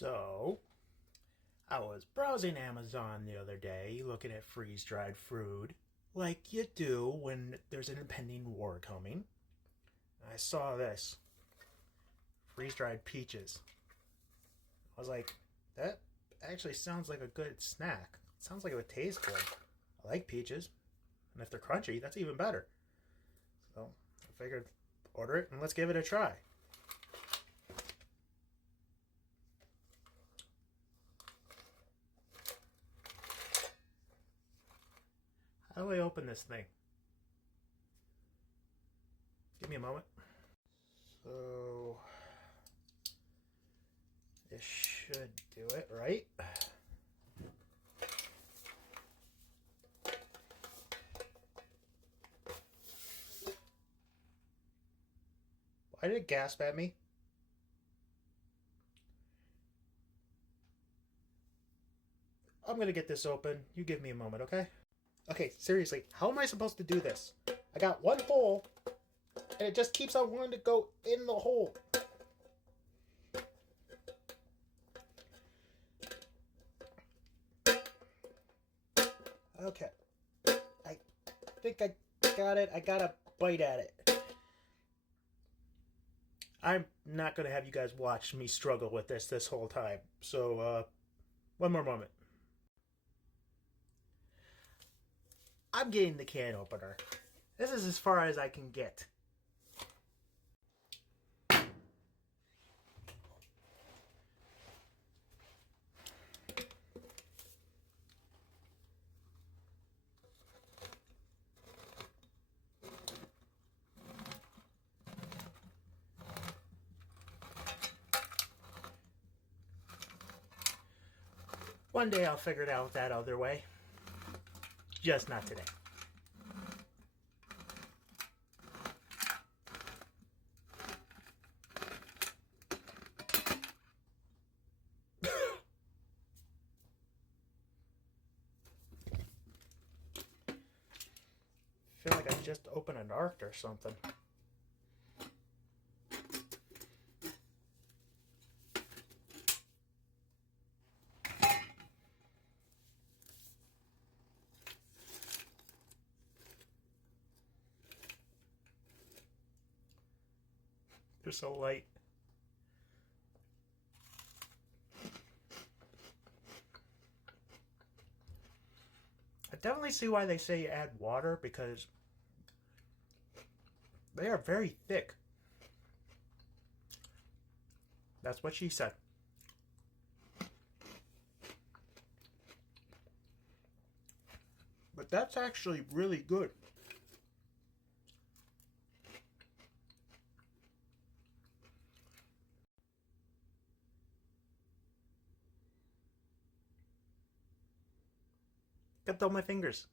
So, I was browsing Amazon the other day looking at freeze dried food, like you do when there's an impending war coming. I saw this freeze dried peaches. I was like, that actually sounds like a good snack. It sounds like it would taste good. I like peaches, and if they're crunchy, that's even better. So, I figured order it and let's give it a try. How do I open this thing? Give me a moment. So, this should do it, right? Why did it gasp at me? I'm gonna get this open. You give me a moment, okay? Okay, seriously, how am I supposed to do this? I got one hole, and it just keeps on wanting to go in the hole. Okay, I think I got it. I gotta bite at it. I'm not gonna have you guys watch me struggle with this whole time. So, one more moment. I'm getting the can opener. This is as far as I can get. One day I'll figure it out that other way. Just not today. I feel like I just opened an arc or something. They're so light. I definitely see why they say add water, because they are very thick. That's what she said. But that's actually really good. Got all my fingers.